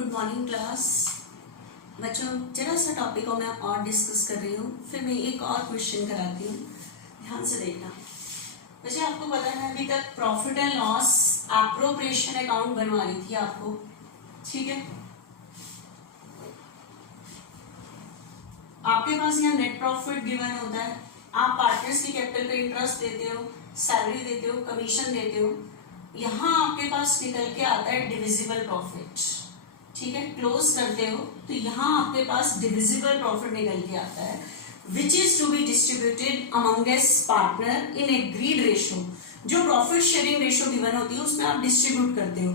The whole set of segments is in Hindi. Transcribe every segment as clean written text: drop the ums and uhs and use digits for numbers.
Good morning class. बच्चों जरा सा टॉपिक को मैं और डिस्कस कर रही हूँ, फिर मैं एक और क्वेश्चन कराती हूँ, ध्यान से देखना। बच्चे आपको पता है अभी तक profit and loss appropriation account बनवा रही थी आपको, ठीक है। आपके पास यहाँ नेट प्रॉफिट गिवन होता है, आप पार्टनर्स की कैपिटल पे इंटरेस्ट देते हो, सैलरी देते हो, कमीशन देते हो। यहाँ आपके पास निकल के आता है डिविजिबल प्रॉफिट, ठीक है। क्लोज करते हो तो यहाँ आपके पास डिविजिबल प्रॉफिट निकल के आता है, which is to be distributed amongst partner in agreed ratio. जो प्रॉफिट शेयरिंग रेशो गिवन होती है उसमें आप डिस्ट्रीब्यूट करते हो।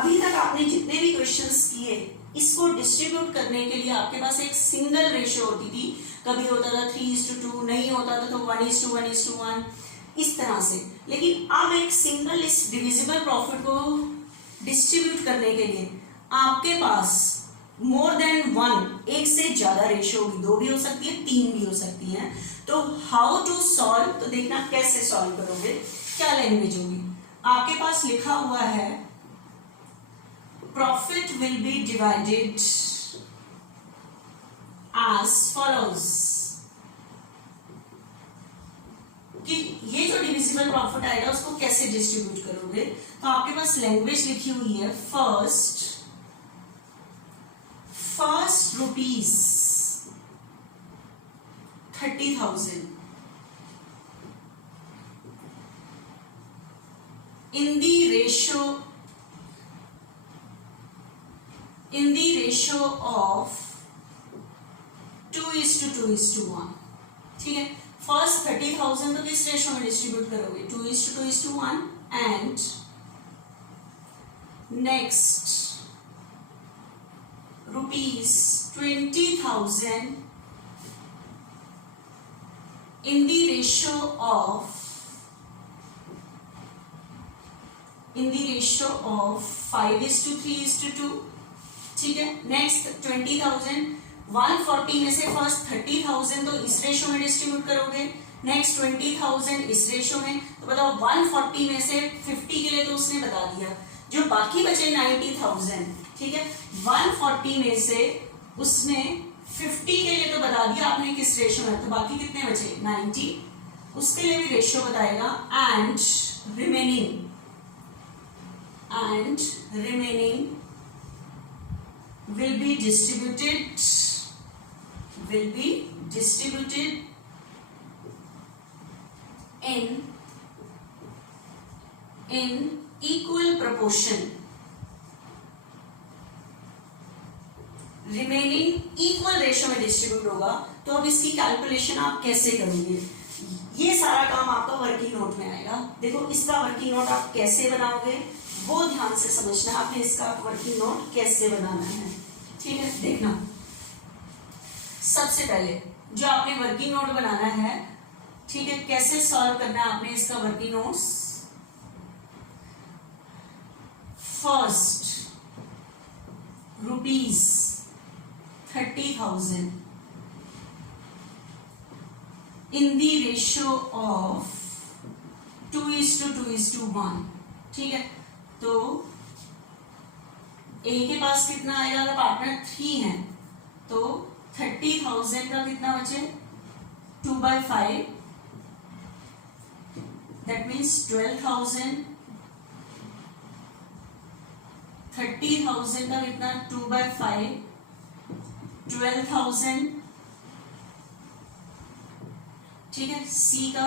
अभी तक आपने जितने भी क्वेश्चंस किए, इसको डिस्ट्रीब्यूट करने के लिए आपके पास एक सिंगल रेशो होती थी। कभी होता था 3:2, नहीं होता था तो 1:1:1, इस तरह से। लेकिन अब एक सिंगल इस डिविजिबल प्रॉफिट को डिस्ट्रीब्यूट करने के लिए आपके पास मोर देन वन, एक से ज्यादा रेशो होगी, 2 भी हो सकती है, 3 भी हो सकती है। तो हाउ टू सॉल्व, तो देखना कैसे सॉल्व करोगे, क्या लैंग्वेज होगी। आपके पास लिखा हुआ है profit will be divided as follows, कि ये जो डिविजिबल प्रॉफिट आएगा उसको कैसे डिस्ट्रीब्यूट करोगे। तो आपके पास लैंग्वेज लिखी हुई है, first rupees 30,000 in the ratio of 2:2:1, ठीक है। फर्स्ट 30,000 तो किस रेशो में डिस्ट्रीब्यूट करोगे, 2:2:1, and next ₹20,000 in the ratio of 5:3:2, ठीक है। नेक्स्ट 20,000, 140 में से फर्स्ट 30,000 तो इस रेशो में डिस्ट्रीब्यूट करोगे, नेक्स्ट 20,000 इस रेशो में। तो बताओ 140 में से 50 के लिए तो उसने बता दिया, जो बाकी बचे 90,000, ठीक है। 140 में से उसने 50 के लिए तो बता दिया आपने किस रेशो में, तो बाकी कितने बचे 90, उसके लिए भी रेशो बताएगा। And remaining will be distributed in equal proportion, remaining equal ratio में डिस्ट्रीब्यूट होगा। तो अब इसकी कैलकुलेशन आप कैसे करोगे, ये सारा काम आपका वर्किंग नोट में आएगा। देखो इसका वर्किंग नोट आप कैसे बनाओगे वो ध्यान से समझना, आपने इसका वर्किंग नोट कैसे बनाना है, ठीक है। देखना सबसे पहले जो आपने वर्किंग नोट बनाना है, ठीक है, कैसे सॉल्व करना है आपने इसका working notes. First ₹30,000 in the ratio of 2:2:1, ठीक है। तो ए के पास कितना आएगा, अगर पार्टनर 3 है तो 30,000 का कितना बचे 2/5, दैट मीन्स 12,000। 30,000 का कितना 2/5, 12,000, ठीक है। सी का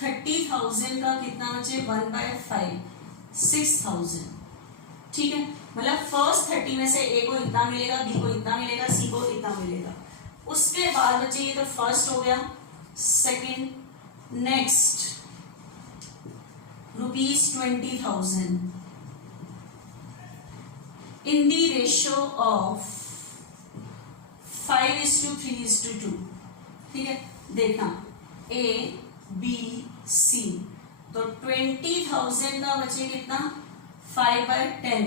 30,000 का कितना बचे 1/5, 6,000, ठीक है। मतलब फर्स्ट 30 में से ए को इतना मिलेगा, बी को इतना मिलेगा, सी को इतना मिलेगा। उसके बाद बचे ये तो फर्स्ट हो गया। Second, next ₹20,000 in the ratio of 5:3:2, ठीक है। देखना ए बी सी, तो 20,000 का बचे कितना 5/10,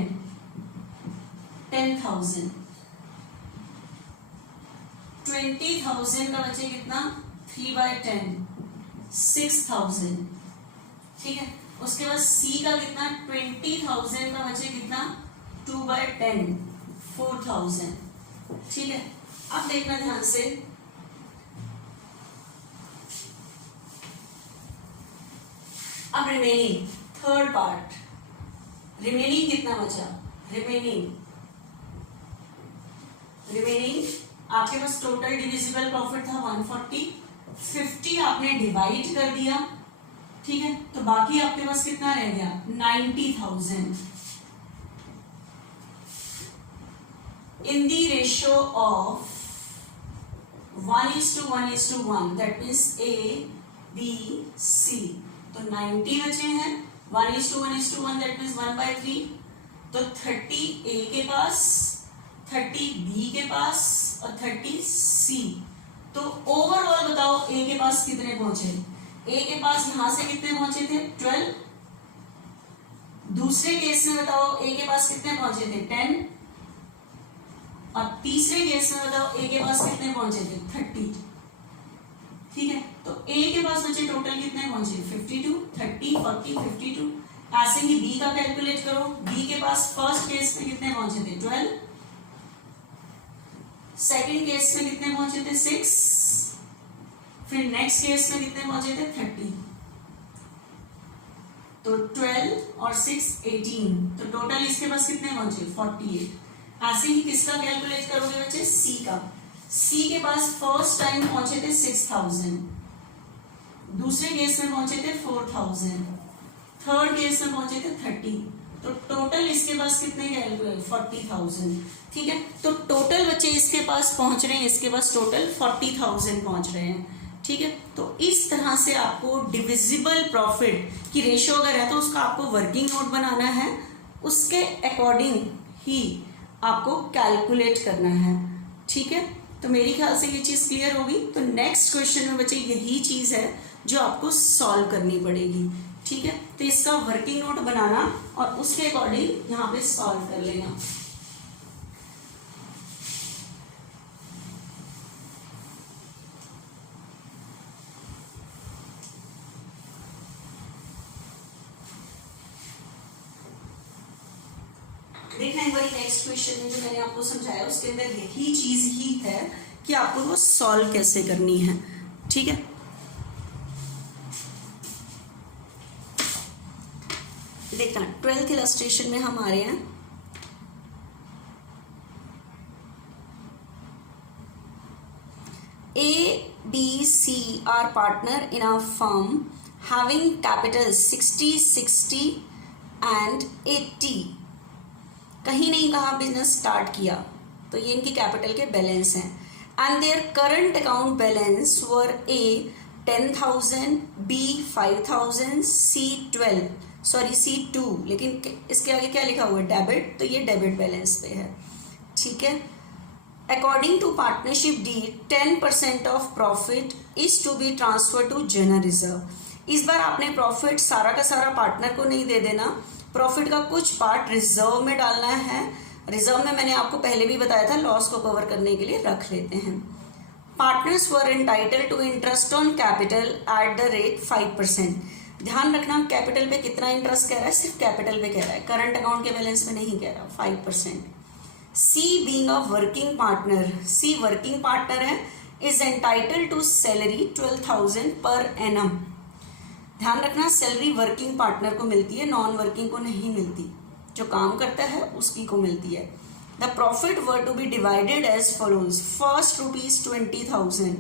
10,000। 20,000 का बचे कितना 3/10, 6,000, ठीक है। उसके बाद सी का कितना 20,000 का बचे कितना 2/10, 4000, ठीक है। अब देखना ध्यान से, अब रिमेनिंग थर्ड पार्ट, रिमेनिंग कितना बचा, रिमेनिंग आपके पास टोटल डिविजिबल प्रॉफिट था 140, 50 आपने डिवाइड कर दिया, ठीक है, तो बाकी आपके पास कितना रह गया 90,000 in the ratio of 1:1:1, that means A B C। तो 90 बचे हैं, 1:1:1, दैट मीन्स 1/3, तो 30 A के पास, 30 B के पास और 30 C। तो ओवरऑल बताओ A के पास कितने पहुंचे, A के पास यहां से कितने पहुंचे थे 12, दूसरे केस में बताओ A के पास कितने पहुंचे थे 10, और तीसरे केस में बताओ A के पास कितने पहुंचे थे 30, ठीक है। तो A के पास बचे टोटल कितने पहुंचे 52, 30, 40, 52। ऐसे ही B का कैलकुलेट करो, B के पास फर्स्ट केस में कितने पहुंचे थे 12, सेकंड केस में कितने पहुंचे थे 6, फिर नेक्स्ट केस में कितने पहुंचे थे 30, तो 12 और 6 18, तो टोटल इसके पास कितने पहुंचे 48। ऐसे ही किसका कैलकुलेट करोगे बच्चे, C का। C के पास फर्स्ट टाइम पहुंचे थे 6000, दूसरे केस में पहुंचे थे 4000, थर्ड केस में पहुंचे थे 30, तो टोटल इसके पास कितने कैलकुलेट 40,000, ठीक है। तो टोटल बच्चे इसके पास पहुंच रहे हैं, इसके पास टोटल 40,000 पहुंच रहे हैं, ठीक है। तो इस तरह से आपको डिविजिबल प्रॉफिट की रेशियो अगर है तो उसका आपको वर्किंग नोट बनाना है, उसके अकॉर्डिंग ही आपको कैलकुलेट करना है, ठीक है। तो मेरे ख्याल से ये चीज क्लियर होगी। तो नेक्स्ट क्वेश्चन में बच्चे यही चीज है जो आपको सॉल्व करनी पड़ेगी, ठीक है। तो इसका वर्किंग नोट बनाना और उसके अकॉर्डिंग यहाँ पे सॉल्व कर लेना। देखना एक बार नेक्स्ट क्वेश्चन में जो मैंने आपको समझाया उसके अंदर यही चीज ही है कि आपको वो सॉल्व कैसे करनी है, ठीक है। देखना 12th इलस्ट्रेशन में हम आ रहे हैं। A, B, C are partner in a firm having capital 60, 60 and 80। कहीं नहीं कहा बिजनेस स्टार्ट किया, तो ये इनकी कैपिटल के बैलेंस हैं। And their current account balance were A 10,000, B 5,000, C 2, लेकिन इसके आगे क्या लिखा हुआ है डेबिट, तो ये डेबिट बैलेंस पे है, ठीक है। According to partnership deed 10% of profit is to be transfer to general reserve. इस बार आपने प्रॉफिट सारा का सारा पार्टनर को नहीं दे देना, प्रॉफिट का कुछ पार्ट रिजर्व में डालना है। रिजर्व में मैंने आपको पहले भी बताया था लॉस को कवर करने के लिए रख लेते हैं। Partners were entitle to interest on capital at the rate 5%। ध्यान रखना कैपिटल पे कितना इंटरेस्ट कह रहा है, सिर्फ कैपिटल पे कह रहा है, करंट अकाउंट के बैलेंस में नहीं कह रहा, 5%। C being a working partner, C working partner है, is entitled to salary 12,000 per annum। ध्यान रखना सैलरी वर्किंग पार्टनर को मिलती है, नॉन वर्किंग को नहीं मिलती, जो काम करता है उसकी को मिलती है। The profit were to be divided as follows, first ₹20,000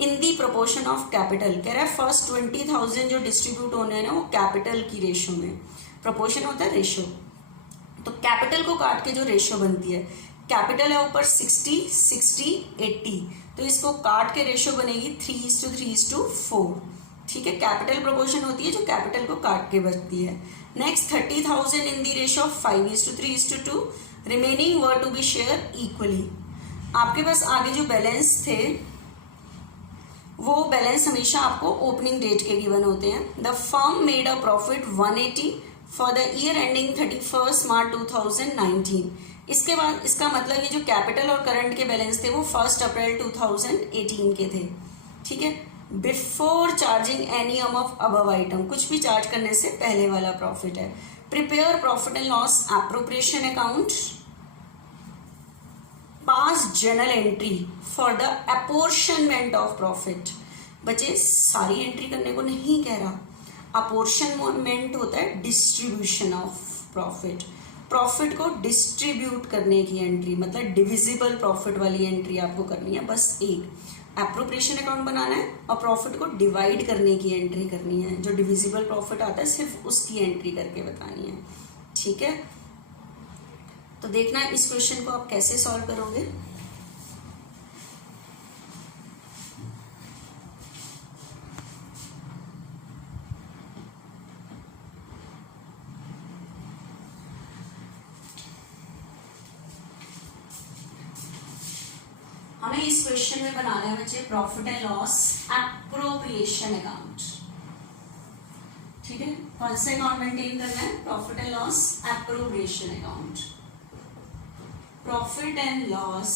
in the proportion of capital. कह रहा है फर्स्ट 20,000 जो डिस्ट्रीब्यूट होने हैं ना वो कैपिटल की रेशियो में, प्रोपोर्शन होता है रेशियो, तो कैपिटल को काट के जो रेशियो बनती है, कैपिटल है ऊपर 60, 60, 80, तो इसको काट के रेशियो बनेगी 3:3:4, ठीक है। कैपिटल प्रोपोर्शन होती है जो कैपिटल को काट के बचती है। Next 30,000 in the ratio of 5:3:2, remaining were to be share equally. आपके पास आगे जो बैलेंस थे वो बैलेंस हमेशा आपको ओपनिंग डेट के गिवन होते हैं। The firm made a profit 180 for the year ending 31 मार्च 2019। इसके बाद इसका मतलब ये जो कैपिटल और करंट के बैलेंस थे वो 1 अप्रैल 2018 के थे, ठीक है। Before charging any of above item, कुछ भी चार्ज करने से पहले वाला प्रॉफिट है। Prepare profit and loss appropriation account, pass journal entry for the apportionment of profit. बच्चे सारी एंट्री करने को नहीं कह रहा, अपोर्शनमेंट होता है डिस्ट्रीब्यूशन ऑफ प्रॉफिट, प्रॉफिट को डिस्ट्रीब्यूट करने की एंट्री, मतलब डिविजिबल प्रॉफिट वाली एंट्री आपको करनी है। बस एक एप्रोप्रिएशन अकाउंट बनाना है और प्रॉफिट को डिवाइड करने की एंट्री करनी है। जो डिविजिबल प्रॉफिट आता है सिर्फ उसकी एंट्री करके बतानी है, ठीक है। तो देखना है इस क्वेश्चन को आप कैसे सॉल्व करोगे। हमें इस क्वेश्चन में बनाना है बच्चे profit and loss appropriation account, ठीक है। कौन सा अकाउंट मेंटेन करना है? Profit and loss appropriation account. Profit and loss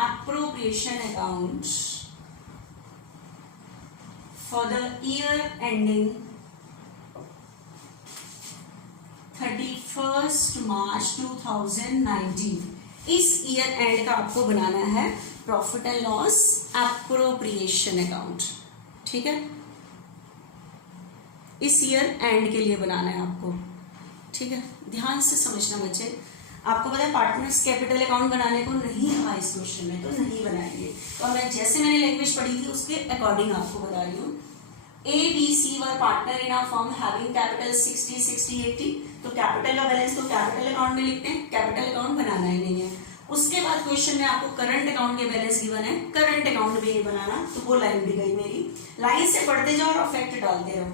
appropriation account for the year ending 31 मार्च 2019। इस ईयर एंड का आपको बनाना है profit and loss appropriation account, ठीक है। इस ईयर एंड के लिए बनाना है आपको, ठीक है। ध्यान से समझना बच्चे, आपको पता है पार्टनर्स कैपिटल अकाउंट बनाने को नहीं कहा इस क्वेश्चन में, तो नहीं बनाएंगे। तो मैं जैसे मैंने लैंग्वेज पढ़ी थी उसके अकॉर्डिंग आपको बता रही हूँ। A, B, C were partner in a firm having capital 60, 60, 80। तो कैपिटल का बैलेंस तो कैपिटल अकाउंट में लिखते हैं, कैपिटल अकाउंट बनाना ही नहीं है। उसके बाद क्वेश्चन में आपको करंट अकाउंट के बैलेंस गिवन है, करंट अकाउंट भी नहीं बनाना, तो वो लाइन भी गई मेरी। लाइन से पढ़ते जाओ और फैक्ट डालते रहो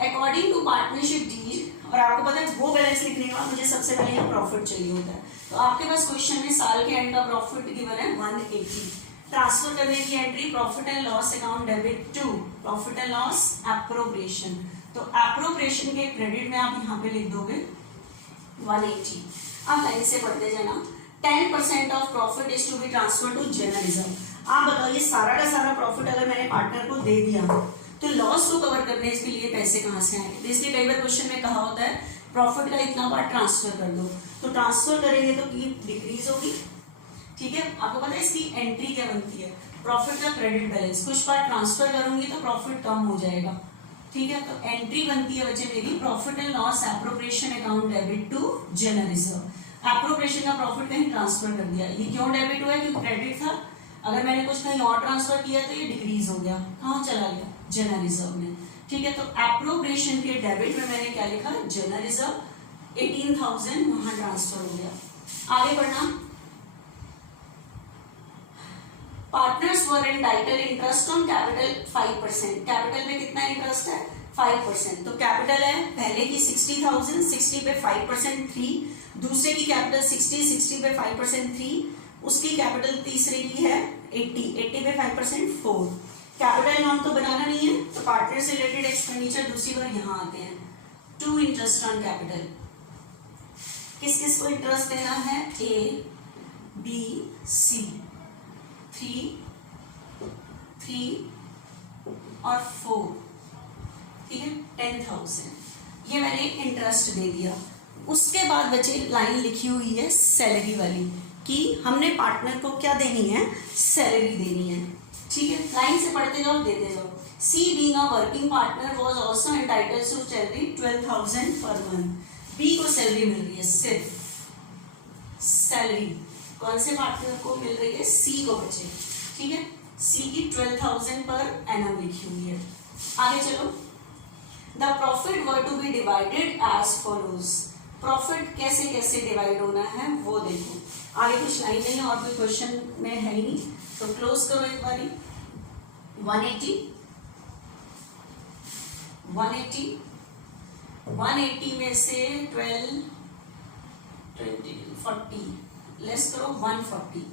अकॉर्डिंग टू पार्टनरशिप डीड। और आपको पता है वो बैलेंस लिखने के बाद मुझे सबसे पहले यहाँ प्रॉफिट चाहिए होता है। तो आपके पास क्वेश्चन में साल के एंड का प्रॉफिट गिवन है 180। ट्रांसफर करने की entry profit and loss account debit to profit and loss appropriation. तो एप्रोप्रिएशन के क्रेडिट में आप यहाँ पे लिख दोगे 180। अब लाइन से पढ़ते जाना। 10% of profit is to be transfer to general reserve. आप बताओ ये सारा का सारा प्रॉफिट अगर मैंने पार्टनर को दे दिया तो लॉस को कवर करने के लिए पैसे कहाँ से आएंगे? तो इसलिए कई बार क्वेश्चन में कहा होता है प्रॉफिट का इतना पार्ट ट्रांसफर कर दो। तो ट्रांसफर करेंगे तो ये डिक्रीज होगी, ठीक है। आपको पता है इसकी एंट्री क्या बनती है? प्रॉफिट का क्रेडिट बैलेंस। कुछ पार्ट ट्रांसफर करूंगी तो प्रॉफिट कम हो जाएगा, ठीक है। तो एंट्री बनती है बच्चे मेरी profit and loss appropriation account debit to general reserve. Appropriation का प्रॉफिट कहीं ट्रांसफर कर दिया, ये क्यों डेबिट हुआ है? क्योंकि क्रेडिट था। अगर मैंने कुछ कहीं और ट्रांसफर किया तो ये डिक्रीज हो गया, कहाँ चला गया? जनरल रिजर्व में, ठीक है। तो एप्रोप्रिएशन के डेबिट में मैंने क्या लिखा? जनरल रिजर्व 18,000 वहां ट्रांसफर हो गया। आगे बढ़ना। Partners were entitled interest on capital 5%। Capital में कितना इंटरेस्ट है? 5%। तो कैपिटल है पहले की 60,000, 60 पे 5% 3, दूसरे की कैपिटल 60, 60 पे 5% 3, उसकी कैपिटल तीसरे की है 80, 80 पे 5% 4। कैपिटल अमाउंट तो बनाना नहीं है, तो पार्टनर से रिलेटेड एक्सपेंडिचर दूसरी बार यहाँ आते हैं। To interest on capital. किस किस को इंटरेस्ट देना है? ए, बी, सी। 3 और 4, ठीक है। 10,000 ये मैंने इंटरेस्ट दे दिया। उसके बाद बचे लाइन लिखी हुई है सैलरी वाली कि हमने पार्टनर को क्या देनी है? सैलरी देनी है, ठीक है। लाइन से पढ़ते जाओ, देते जाओ। C being a working partner was also entitled to salary 12,000 per month. B को सैलरी मिल रही है, सिर्फ सैलरी कौन से पार्टनर को मिल रही है? सी को बचे, ठीक है। सी की 12,000 पर एनम लिखी हुई है। आगे चलो। The profit were to be divided as follows. Profit कैसे कैसे डिवाइड होना है वो देखो। आगे कुछ लाइन नहीं है और कोई क्वेश्चन में है ही नहीं, तो क्लोज करो एक बारी। 180 में से 12, 20, 40 लेस करो 140।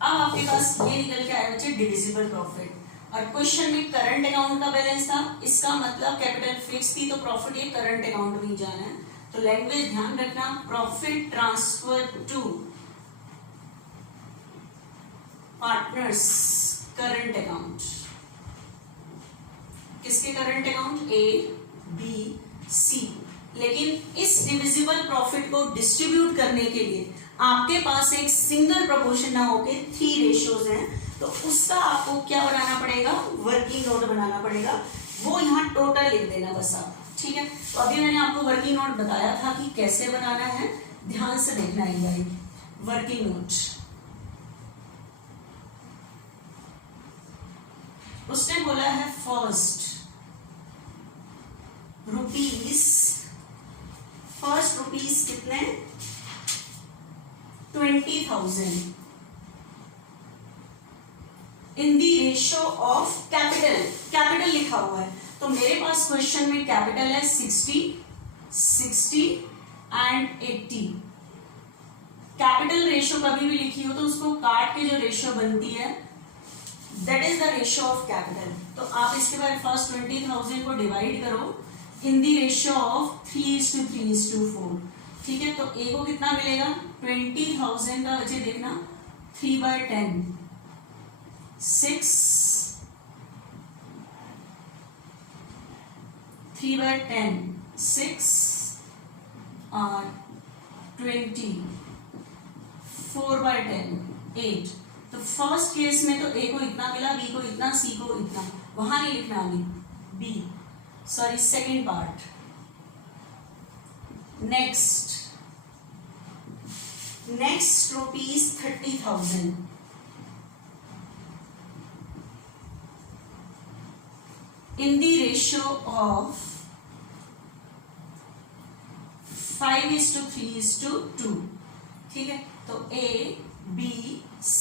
अब आपके पास ये निकल के आया बच्चे डिविजिबल प्रॉफिट। और क्वेश्चन में करंट अकाउंट का बैलेंस था, इसका मतलब कैपिटल फिक्स थी तो प्रॉफिट ये करंट अकाउंट में जाना है। तो लैंग्वेज ध्यान रखना, profit transfer to partners current account. किसके current account? A, B, C. लेकिन इस डिविजिबल प्रॉफिट को डिस्ट्रीब्यूट करने के लिए आपके पास एक सिंगल प्रोपोर्शन ना होके 3 रेशियोज हैं, तो उसका आपको क्या बनाना पड़ेगा, वर्किंग नोट बनाना पड़ेगा। वो यहाँ टोटल लिख देना बस आप, ठीक है। तो अभी मैंने आपको वर्किंग नोट बताया था कि कैसे बनाना है, ध्यान से देखना है भाई। वर्किंग नोट उसने बोला है फर्स्ट रुपीस कितने, 20,000 in the ratio of capital लिखा हुआ है, तो मेरे पास क्वेश्चन में कैपिटल है 60 एंड 80। कैपिटल रेशियो कभी भी लिखी हो तो उसको काट के जो रेशियो बनती है that is the ratio of capital. तो आप इसके बाद फर्स्ट 20,000 को डिवाइड करो इन दी रेशियो ऑफ 3:3:4, ठीक है। तो ए को कितना मिलेगा, 20,000 का बचे देखना 3/10 6 3/10 6 और 20 4/10 8। तो फर्स्ट केस में तो ए को इतना मिला, बी को इतना, सी को इतना, वहां नहीं लिखना अभी B, sorry second part. Next ₹30,000 in the ratio of 5:3:2, ठीक है। तो A B C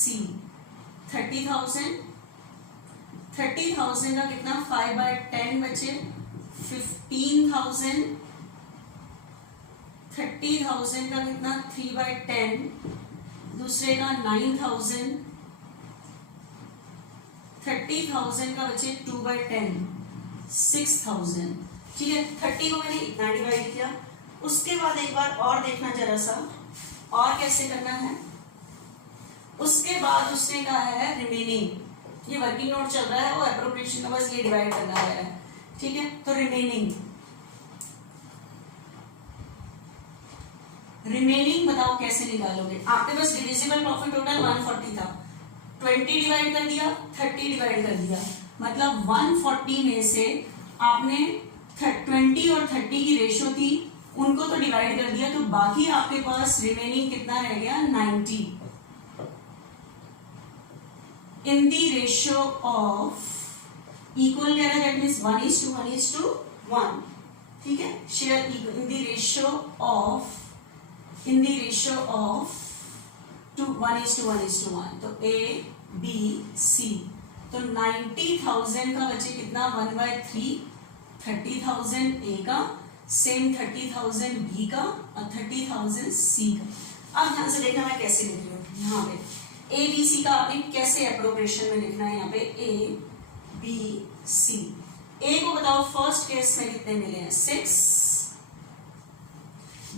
30,000 का कितना 5/10 बचे 15,000, 30,000 का कितना 3/10, दूसरे का 9,000, 30,000 का बचे 2/10 6,000, ठीक है। 30 को मैंने इतना डिवाइड किया। उसके बाद एक बार और देखना जरा सा और कैसे करना है। उसके बाद उसने कहा है रिमेनिंग, ये वर्किंग नोट चल रहा है, वो एप्रोप्रिएशन का बस ये डिवाइड करना है, ठीक है। तो रिमेनिंग बताओ कैसे निकालोगे। आपके पास डिविजिबल प्रॉफिट टोटल 140 था, 20 डिवाइड कर दिया, 30 डिवाइड कर दिया, मतलब 140 में से आपने 20 और 30 की रेशियो थी उनको तो डिवाइड कर दिया, तो बाकी आपके पास रिमेनिंग कितना रह गया 90 इन दी रेशियो ऑफ इक्वल कह रहा है, दैट मीन्स 1:1, ठीक है। Share in the ratio of 1:1, तो A B C, तो 90,000 का बचे कितना 1/3, 30,000 A का, सेम 30,000 B का और 30,000 C का। अब ध्यान से देखना मैं कैसे लिख रही हूँ यहाँ पे A B C का आपने कैसे एप्रोप्रिएशन में लिखना है। यहाँ पे A B C, A को बताओ फर्स्ट केस में कितने मिले हैं 6,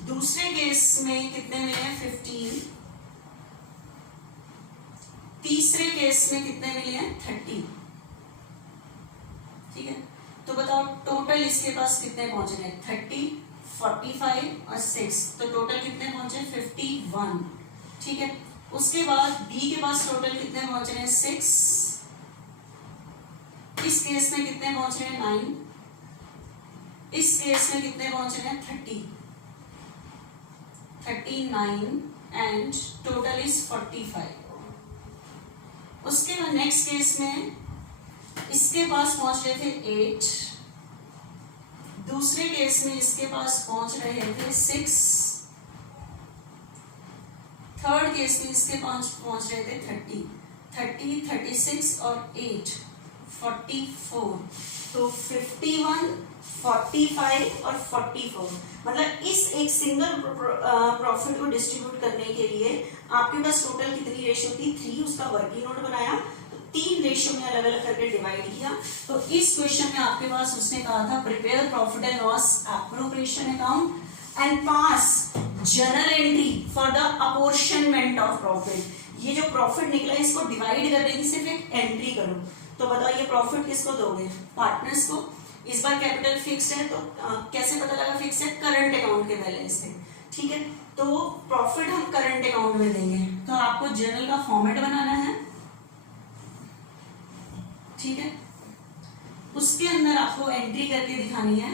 दूसरे केस में कितने मिले हैं 15, तीसरे केस में कितने मिले हैं 30, ठीक है। तो बताओ टोटल इसके पास कितने पहुंचे हैं 30, 45 और 6, तो टोटल कितने पहुंचे 51, ठीक है। उसके बाद B के पास टोटल कितने पहुंच रहे हैं 6, इस केस में कितने पहुंच रहे हैं 9, इस केस में कितने पहुंच रहे हैं 39 एंड टोटल इज 45। उसके बाद नेक्स्ट केस में इसके पास पहुंच रहे थे 8, दूसरे केस में इसके पास पहुंच रहे थे 6, थर्ड केस में इसके पास पहुंच रहे थे 30, 36 और 8 44, तो 51, 45 और 44, मतलब इस एक सिंगल प्रॉफिट को डिस्ट्रीब्यूट करने के लिए आपके पास टोटल कितनी रेशियो थी 3, उसका वर्किंग नोट बनाया, तो 3 रेशियो में अलग अलग करके डिवाइड किया। तो इस क्वेश्चन में आपके पास उसने कहा था prepare profit and loss appropriation account and pass journal entry for the apportionment of profit. ये जो प्रॉफिट निकला है इसको डिवाइड करने की सिर्फ एक एंट्री करो। तो बताओ ये प्रॉफिट किसको दोगे, पार्टनर्स को। इस बार कैपिटल फिक्स्ड है, तो कैसे पता लगा फिक्स है? करंट अकाउंट के बैलेंस से। ठीक है, तो प्रॉफिट हम करंट अकाउंट में देंगे। तो आपको जर्नल का फॉर्मेट बनाना है। ठीक है, उसके अंदर आपको एंट्री करके दिखानी है।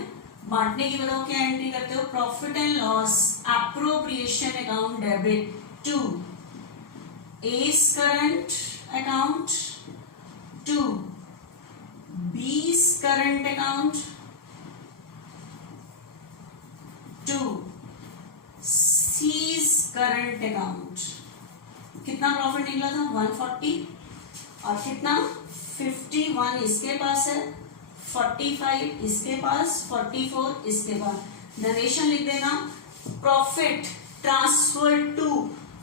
बांटने की बताओ क्या एंट्री करते हो? Profit and loss appropriation account debit to A's current account to B's current account to C's current account। कितना प्रॉफिट निकला था? 140। और कितना? 51 इसके पास है, 45 इसके पास, 44 इसके पास। डोनेशन लिख देना, profit transfer to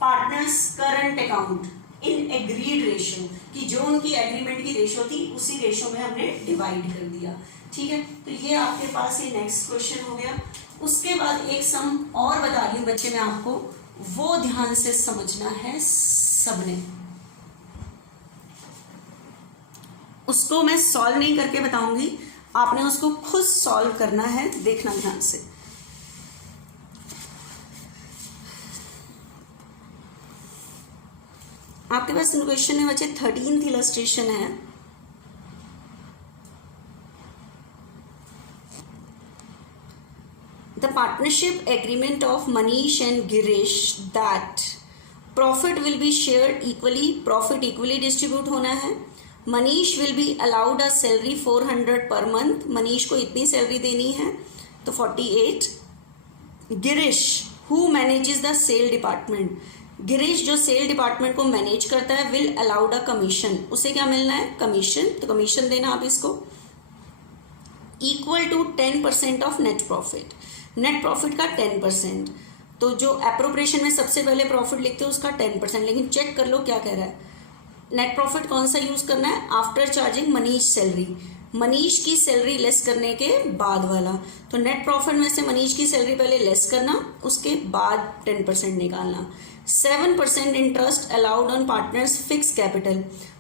partners current account in agreed ratio, कि जो उनकी एग्रीमेंट की रेशियो थी उसी रेशियो में हमने डिवाइड कर दिया। ठीक है, तो ये आपके पास ये नेक्स्ट क्वेश्चन हो गया। उसके बाद एक सम और बता रही हूँ बच्चे मैं आपको, वो ध्यान से समझना है सबने। उसको मैं सॉल्व नहीं करके बताऊंगी, आपने उसको खुद सॉल्व करना है, देखना ध्यान से। आपके पास क्वेश्चन में बच्चे 13th इलस्ट्रेशन है। The partnership agreement of Manish and Girish that profit will be shared equally, profit equally distribute होना है। Manish will be allowed a salary 400 per month, Manish को इतनी सैलरी देनी है तो 48। Girish who manages the sale department, Girish जो सेल डिपार्टमेंट को मैनेज करता है, विल अलाउड अ कमीशन, उसे क्या मिलना है? कमीशन। तो कमीशन देना आप इसको, equal to 10% of net profit, net profit का 10%। तो जो एप्रोप्रिएशन में सबसे पहले प्रॉफिट लिखते हो उसका 10%, लेकिन चेक कर लो क्या कह रहा है। नेट प्रॉफिट कौन सा यूज करना है? After charging Manish salary, Manish की सैलरी लेस करने के बाद वाला। तो नेट प्रॉफिट में से मनीष की सैलरी पहले लेस करना, उसके बाद 10% निकालना। 7% interest allowed on partners fix capital,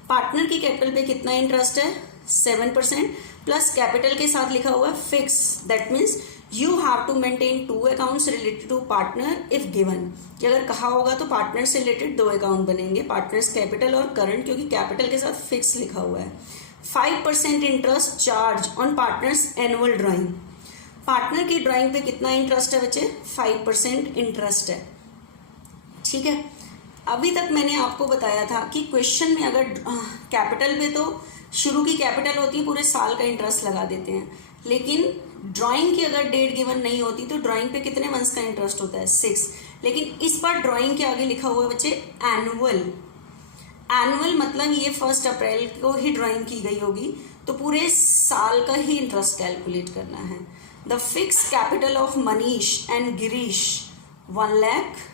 partner की कैपिटल पे कितना इंटरेस्ट है? 7% प्लस कैपिटल के साथ लिखा हुआ है fix, that means you have to maintain 2 accounts related to partner if given, कि अगर कहा होगा तो पार्टनर से रिलेटेड 2 अकाउंट बनेंगे, पार्टनर्स कैपिटल और करंट, क्योंकि कैपिटल के साथ फिक्स लिखा हुआ है। 5% interest charge on partners annual drawing, partner की ड्राइंग पे कितना इंटरेस्ट है बच्चे? 5% इंटरेस्ट है। ठीक है, अभी तक मैंने आपको बताया था कि क्वेश्चन में अगर कैपिटल पे तो शुरू की कैपिटल होती है, पूरे साल का इंटरेस्ट लगा देते हैं, लेकिन ड्राइंग की अगर डेट गिवन नहीं होती तो ड्राइंग पे कितने मंथ्स का इंटरेस्ट होता है? 6। लेकिन इस बार ड्राइंग के आगे लिखा हुआ है बच्चे एनुअल, एनुअल मतलब ये 1 अप्रैल को ही ड्राइंग की गई होगी, तो पूरे साल का ही इंटरेस्ट कैलकुलेट करना है। The fix capital of Manish and Girish 1 lakh,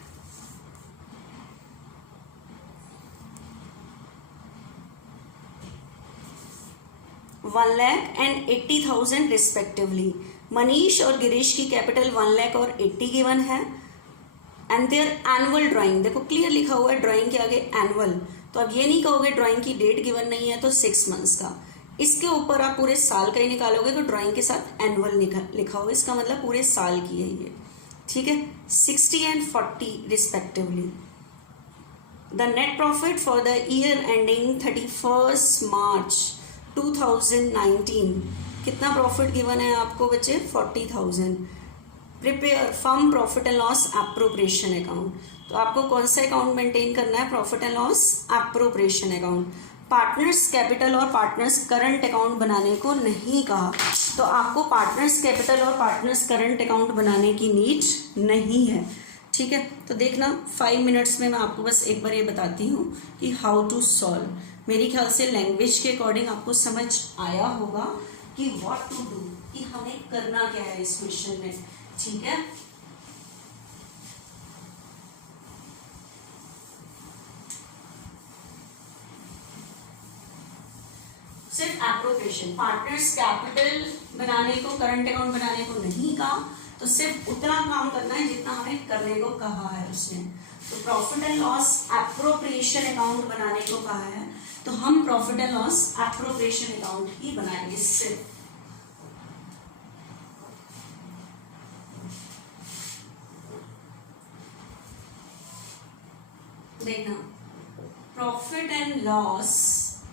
and 80,000 respectively. Manish और गिरीश की कैपिटल 1 लाख और 80 गिवन है, एंड देयर एनुअल ड्राइंग, देखो क्लियर लिखा हुआ है ड्राइंग के आगे एनुअल, तो अब ये नहीं कहोगे ड्राइंग की डेट गिवन नहीं है तो 6 मंथ्स का, इसके ऊपर आप पूरे साल का ही निकालोगे तो ड्राइंग के साथ एनुअल लिखा होगा, इसका मतलब पूरे साल की है ये। ठीक है, 60 and 40 respectively. The net profit for the year ending 31 मार्च 2019, कितना प्रॉफिट गिवन है आपको बच्चे? 40,000। Prepare firm profit and loss appropriation account, तो आपको कौन सा अकाउंट मेंटेन करना है? Profit and loss appropriation account. Partners capital और पार्टनर्स करंट अकाउंट बनाने को नहीं कहा, तो आपको पार्टनर्स कैपिटल और पार्टनर्स करंट अकाउंट बनाने की नीड नहीं है। ठीक है, तो देखना 5 मिनट्स में मैं आपको बस एक बार ये बताती हूँ कि हाउ टू सॉल्व। मेरे ख्याल से लैंग्वेज के अकॉर्डिंग आपको समझ आया होगा कि व्हाट टू डू, कि हमें करना क्या है इस क्वेश्चन में। ठीक है, सिर्फ एप्रोप्रिएशन, पार्टनर्स कैपिटल बनाने को, करंट अकाउंट बनाने को नहीं कहा, तो सिर्फ उतना काम करना है जितना हमें करने को कहा है उसने। तो profit and loss appropriation account बनाने को कहा है, तो हम profit and loss appropriation account ही बनाएंगे सिर्फ। देखना, profit and loss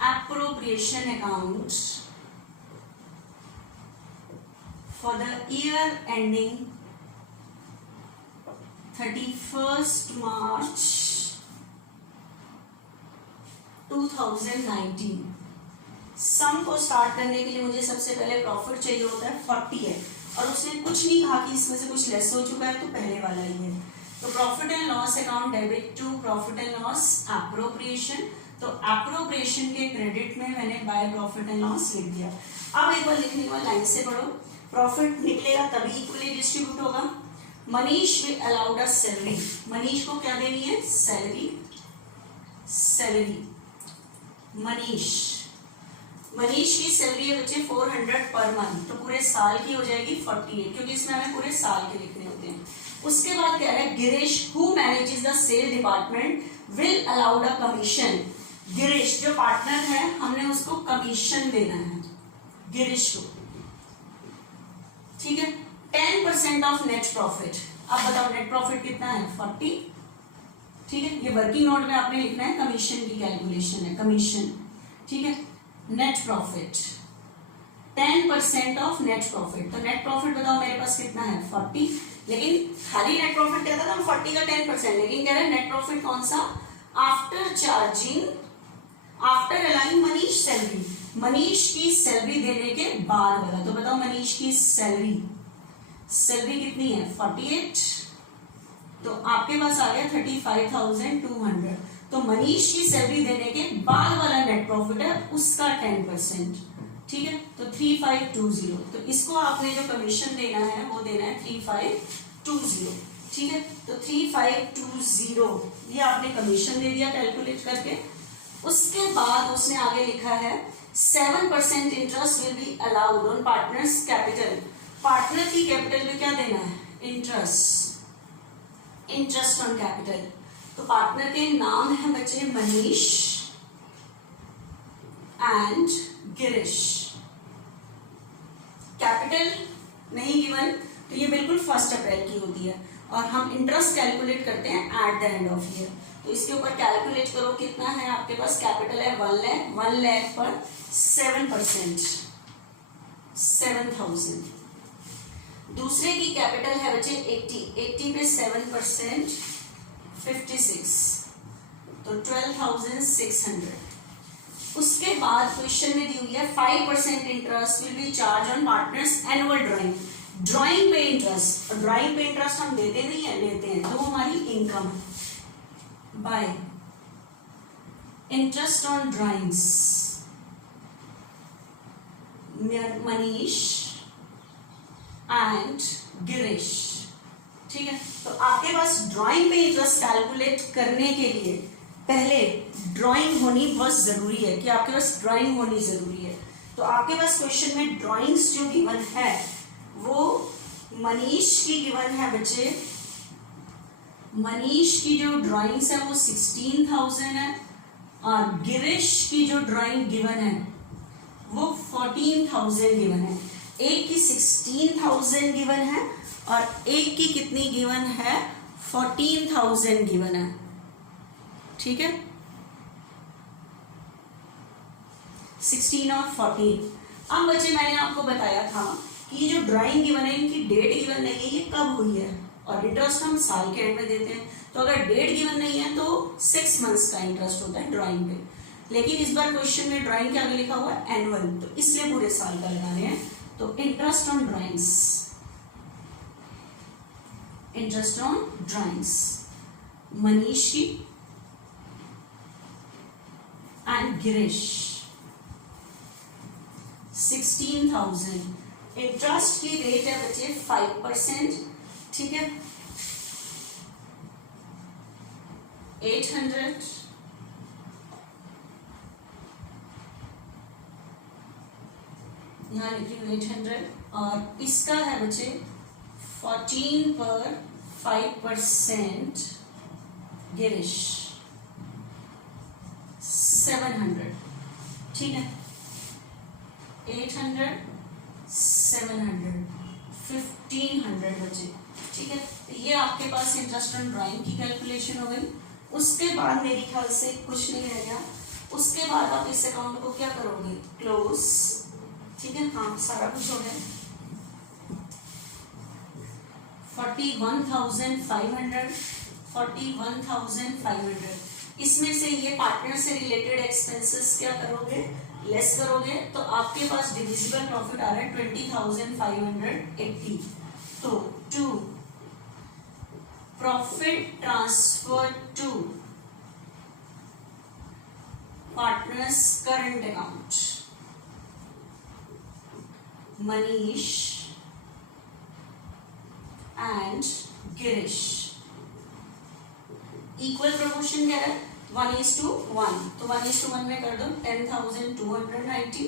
appropriation account for the year ending 31st March 2019। Sum को स्टार्ट करने के लिए मुझे सबसे पहले प्रॉफिट चाहिए होता है 40 है, और उसने कुछ नहीं कहा कि इसमें से कुछ लेस हो चुका है, तो पहले वाला ही है। तो profit and loss account debit to profit and loss appropriation, तो एप्रोप्रिएशन के क्रेडिट में मैंने बाय प्रॉफिट एंड लॉस लिख दिया। अब एक बार लिखने के बाद लाइन से पढ़ो, प्रॉफिट निकलेगा तभी इक्वली डिस्ट्रीब्यूट होगा। Manish we allowed a salary, Manish को क्या देनी है, सैलरी, सैलरी। मनीष की सैलरी है बच्चे 400 पर मंथ, तो पूरे साल की हो जाएगी 48, क्योंकि इसमें हमें पूरे साल के लिखने होते हैं। उसके बाद क्या है, Girish who manages the sale department will allowed a commission, Girish जो पार्टनर है हमने उसको कमीशन देना है, गिरीश को, ठीक है। 10% ऑफ नेट प्रॉफिट, अब बताओ नेट प्रॉफिट कितना है, 40, ठीक है। ये वर्किंग नोट में आपने लिखना है, कमीशन की कैलकुलेशन है, कमीशन, ठीक है। Net profit 10% of net profit, तो नेट प्रॉफिट बताओ मेरे पास कितना है, 40, लेकिन खाली नेट प्रॉफिट कहता था 40 का 10%, लेकिन कह रहे हैं नेट प्रॉफिट कौन सा, after charging, after allowing Manish salary, Manish की सैलरी देने के बाद वाला। तो बताओ मनीष की सैलरी, सैलरी कितनी है 48, तो आपके पास आ गया 35,200, तो मनीष की सैलरी देने के बाद वाला नेट प्रॉफिट है उसका 10%, ठीक है। तो 3520, तो इसको आपने जो कमीशन देना है वो देना है 3520, ठीक है। तो 3520 ये आपने कमीशन दे दिया कैलकुलेट करके। उसके बाद उसने आगे लिखा है 7% interest will be allowed on partners capital, partner की कैपिटल में क्या देना है, इंटरेस्ट, इंटरेस्ट ऑन कैपिटल। तो पार्टनर के नाम है बच्चे मनीष एंड गिरीश, कैपिटल नहीं गिवन, तो ये बिल्कुल 1 अप्रैल की होती है, और हम इंटरेस्ट कैलकुलेट करते हैं at the end of year. तो इसके ऊपर कैलकुलेट करो कितना है आपके पास, कैपिटल है 1 लाख, 1 लाख पर 7%, 7,000। दूसरे की कैपिटल है बच्चे 80, 80 पे 7% 56, तो 12,600। उसके बाद क्वेश्चन में दी हुई है 5% interest will be charge on partners annual drawing, drawing पे इंटरेस्ट, और ड्राइंग पे इंटरेस्ट हम देते नहीं है, लेते हैं, तो हमारी इनकम है। Bye interest on drawings Manish and Girish, ठीक है। तो आपके पास ड्राइंग पे इंटरेस्ट कैलकुलेट करने के लिए पहले ड्राइंग होनी बहुत जरूरी है, कि आपके पास ड्राइंग होनी जरूरी है। तो आपके पास क्वेश्चन में ड्राइंग्स जो गिवन है वो मनीष की गिवन है बच्चे, मनीष की जो ड्राइंग्स है वो 16,000 है, और गिरीश की जो ड्राइंग गिवन है वो 14,000 गिवन है। एक की 16,000 गिवन है और एक की कितनी गिवन है, 14,000 गिवन है, ठीक है, 16 और 14। अब बच्चे मैंने आपको बताया था कि ये जो ड्राइंग गिवन है इनकी डेट गिवन नहीं है, ये कब हुई है, और इंटरेस्ट हम साल के एंड में देते हैं। तो अगर डेट गिवन नहीं है तो 6 मंथ्स का इंटरेस्ट होता है ड्राइंग पे, लेकिन इस बार क्वेश्चन में ड्राइंग के आगे लिखा हुआ है एनुअल, तो इसलिए पूरे साल का लगा रहे हैं। तो interest on drawings, interest on drawings Manish की एंड गिरीश 16,000। इंटरेस्ट की रेट है बच्चे 5%, ठीक है, 800 यहाँ लिख रही हूँ 800, और इसका है बच्चे 14 पर 5% गिरीश 700, ठीक है, 800 700 1500 बचे, ठीक है। तो ये आपके पास इंटरेस्ट ऑन ड्राइंग की कैलकुलेशन हो गई। उसके बाद मेरे ख्याल से कुछ नहीं रह गया। उसके बाद आप इस अकाउंट को क्या करोगे, क्लोज। ठीक है, हाँ सारा कुछ हो गया। 41,500, 41,500 इसमें से ये पार्टनर से रिलेटेड एक्सपेंसेस क्या करोगे, लेस करोगे, तो आपके पास डिविजिबल प्रॉफिट आ रहा है 20,580। तो to profit transfer to partners current account, Manish and Girish, equal proportion क्या है, 1:1, तो 1:1 में कर दो 10,290,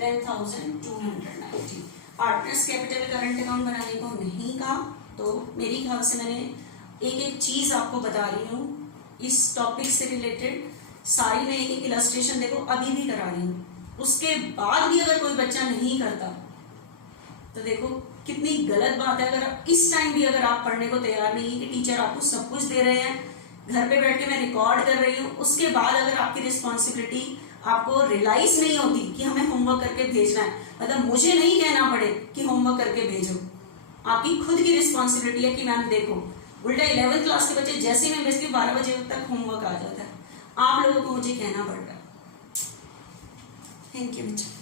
10,290। पार्टनर्स कैपिटल करंट अकाउंट बनाने को नहीं कहा, तो मेरी ख्याल से मैंने एक एक चीज आपको बता रही हूँ इस टॉपिक से रिलेटेड, सारी मैं एक एक इलस्ट्रेशन देखो अभी भी करा रही हूँ। उसके बाद भी अगर कोई बच्चा नहीं करता तो देखो कितनी गलत बात है। अगर इस टाइम भी अगर आप पढ़ने को तैयार नहीं है कि टीचर आपको सब कुछ दे रहे हैं, घर पे बैठ के मैं रिकॉर्ड कर रही हूँ, उसके बाद अगर आपकी रिस्पॉन्सिबिलिटी आपको रियलाइज नहीं होती कि हमें होमवर्क करके भेजना है, मतलब मुझे नहीं कहना पड़े कि होमवर्क करके भेजो, आपकी खुद की रिस्पॉन्सिबिलिटी है कि मैम देखो, उल्टा 11th क्लास के बच्चे जैसे ही मैं भेजती हूँ 12 बजे तक होमवर्क आ जाता है, आप लोगों को मुझे कहना पड़ रहा है। थैंक यू बच्चा।